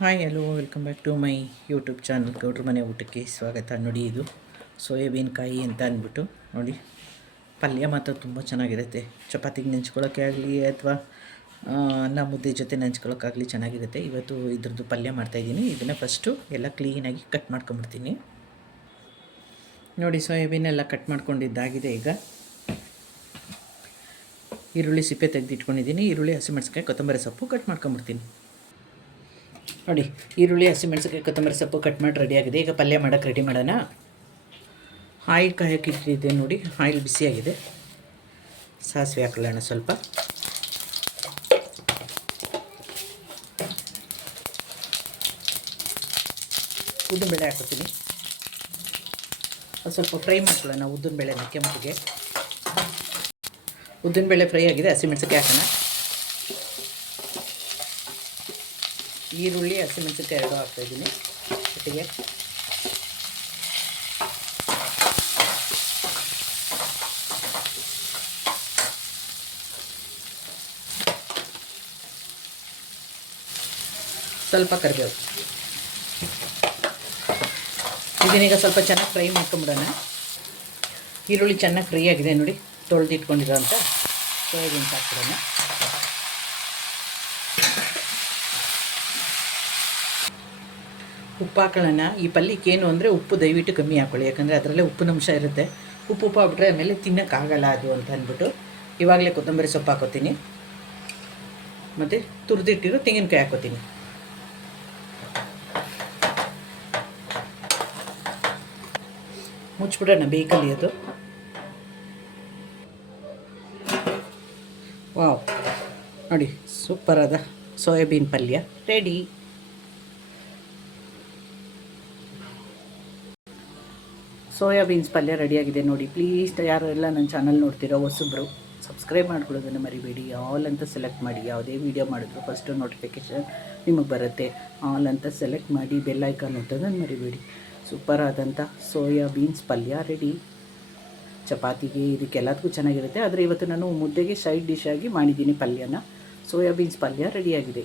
Hi hello welcome back to my YouTube channel ಗೌಡ್ರ ಮನೆ ಊಟಕ್ಕೆ ಸ್ವಾಗತ. ನೋಡಿ, ಇದು ಸೋಯಾಬೀನ್ಕಾಯಿ ಅಂತ ಅಂದ್ಬಿಟ್ಟು ನೋಡಿ, ಪಲ್ಯ ಮಾತ್ರ ತುಂಬ ಚೆನ್ನಾಗಿರುತ್ತೆ. ಚಪಾತಿಗೆ ನೆಂಚ್ಕೊಳ್ಳೋಕ್ಕೆ ಆಗಲಿ ಅಥವಾ ಅನ್ನ ಮುದ್ದೆ ಜೊತೆ ನೆಂಚ್ಕೊಳ್ಳೋಕ್ಕಾಗಲಿ ಚೆನ್ನಾಗಿರುತ್ತೆ. ಇವತ್ತು ಇದ್ರದ್ದು ಪಲ್ಯ ಮಾಡ್ತಾಯಿದ್ದೀನಿ. ಇದನ್ನು ಫಸ್ಟು ಎಲ್ಲ ಕ್ಲೀನಾಗಿ ಕಟ್ ಮಾಡ್ಕೊಂಬಿಡ್ತೀನಿ. ನೋಡಿ, ಸೋಯಾಬೀನೆಲ್ಲ ಕಟ್ ಮಾಡ್ಕೊಂಡಿದ್ದಾಗಿದೆ. ಈಗ ಈರುಳ್ಳಿ ಸಿಪ್ಪೆ ತೆಗೆದಿಟ್ಕೊಂಡಿದ್ದೀನಿ. ಈರುಳ್ಳಿ, ಹಸಿಮೆಣಸಿನಕಾಯಿ, ಕೊತ್ತಂಬರಿ ಸೊಪ್ಪು ಕಟ್ ಮಾಡ್ಕೊಂಬಿಡ್ತೀನಿ. ನೋಡಿ, ಈರುಳ್ಳಿ, ಹಸಿಮೆಣಸಿನಕಾಯಿ, ಕೊತ್ತಂಬರಿ ಸೊಪ್ಪು ಕಟ್ ಮಾಡಿ ರೆಡಿಯಾಗಿದೆ. ಈಗ ಪಲ್ಯ ಮಾಡೋಕ್ಕೆ ರೆಡಿ ಮಾಡೋಣ. ಆಯಿಲ್ ಕಾಯೋಕ್ಕೆ ಇಟ್ಟಿದ್ದೆ. ನೋಡಿ, ಆಯಿಲ್ ಬಿಸಿಯಾಗಿದೆ. ಸಾಸಿವೆ ಹಾಕೊಳ್ಳೋಣ ಸ್ವಲ್ಪ. ಉದ್ದಿನಬೇಳೆ ಹಾಕೋತೀನಿ. ಸ್ವಲ್ಪ ಫ್ರೈ ಮಾಡ್ಕೊಳ್ಳೋಣ ಉದ್ದಿನಬೇಳೆನ ಕೆಂಪಿಗೆ. ಉದ್ದಿನಬೇಳೆ ಫ್ರೈ ಆಗಿದೆ. ಹಸಿಮೆಣಸಿನಕಾಯಿ ಹಾಕೋಣ. ಈರುಳ್ಳಿ, ಹಸಿಮೆಣಸಿನಕಾಯಿ ಎರಡು ಹಾಕ್ತಾಯಿದ್ದೀನಿ ಜೊತೆಗೆ. ಸ್ವಲ್ಪ ಕರಿಬೇವು. ಇದನ್ನೀಗ ಸ್ವಲ್ಪ ಚೆನ್ನಾಗಿ ಫ್ರೈ ಮಾಡ್ಕೊಂಬಿಡೋಣ. ಈರುಳ್ಳಿ ಚೆನ್ನಾಗಿ ಫ್ರೈ ಆಗಿದೆ. ನೋಡಿ, ತೊಳೆದಿಟ್ಕೊಂಡಿರೋ ಅಂಥ ಸೋಯಾಬೀನ್ಸ್ ಹಾಕ್ಬಿಡೋಣ. ಉಪ್ಪು ಹಾಕೊಳ್ಳೋಣ. ಈ ಪಲ್ಯಕ್ಕೆ ಏನು ಅಂದರೆ ಉಪ್ಪು ದಯವಿಟ್ಟು ಕಮ್ಮಿ ಹಾಕ್ಕೊಳ್ಳಿ, ಯಾಕಂದರೆ ಅದರಲ್ಲೇ ಉಪ್ಪಿನ ಅಂಶ ಇರುತ್ತೆ. ಉಪ್ಪು ಹಾಕ್ಬಿಟ್ರೆ ಆಮೇಲೆ ತಿನ್ನೋಕ್ಕಾಗಲ್ಲ ಅದು ಅಂತ ಅಂದ್ಬಿಟ್ಟು ಇವಾಗಲೇ ಕೊತ್ತಂಬರಿ ಸೊಪ್ಪು ಹಾಕೋತೀನಿ. ಮತ್ತು ತುರಿದಿಟ್ಟಿರೋ ತೆಂಗಿನಕಾಯಿ ಹಾಕೋತೀನಿ. ಮುಚ್ಚಿಬಿಡೋಣ, ಬೇಕಲ್ಲಿ ಅದು. ವಾವ್, ನೋಡಿ, ಸೂಪರಾದ ಸೋಯಾಬೀನ್ ಪಲ್ಯ ರೆಡಿ. ಸೋಯಾಬೀನ್ಸ್ ಪಲ್ಯ ರೆಡಿಯಾಗಿದೆ. ನೋಡಿ, ಪ್ಲೀಸ್ ಯಾರೆಲ್ಲ ನನ್ನ ಚಾನಲ್ ನೋಡ್ತಿರೋ ಹೊಸಬ್ರು ಸಬ್ಸ್ಕ್ರೈಬ್ ಮಾಡ್ಕೊಳ್ಳೋದನ್ನು ಮರಿಬೇಡಿ. ಆಲ್ ಅಂತ ಸೆಲೆಕ್ಟ್ ಮಾಡಿ. ಯಾವುದೇ ವೀಡಿಯೋ ಮಾಡಿದ್ರು ಫಸ್ಟು ನೋಟಿಫಿಕೇಷನ್ ನಿಮಗೆ ಬರುತ್ತೆ. ಆಲ್ ಅಂತ ಸೆಲೆಕ್ಟ್ ಮಾಡಿ, ಬೆಲ್ ಐಕಾನ್ ಒತ್ತೋದನ್ನು ಮರಿಬೇಡಿ. ಸೂಪರ್ ಆದಂಥ ಸೋಯಾಬೀನ್ಸ್ ಪಲ್ಯ ರೆಡಿ. ಚಪಾತಿಗೆ ಇದಕ್ಕೆಲ್ಲದಕ್ಕೂ ಚೆನ್ನಾಗಿರುತ್ತೆ. ಆದರೆ ಇವತ್ತು ನಾನು ಮುದ್ದೆಗೆ ಸೈಡ್ ಡಿಶ್ ಆಗಿ ಮಾಡಿದ್ದೀನಿ ಪಲ್ಯನ. ಸೋಯಾಬೀನ್ಸ್ ಪಲ್ಯ ರೆಡಿಯಾಗಿದೆ.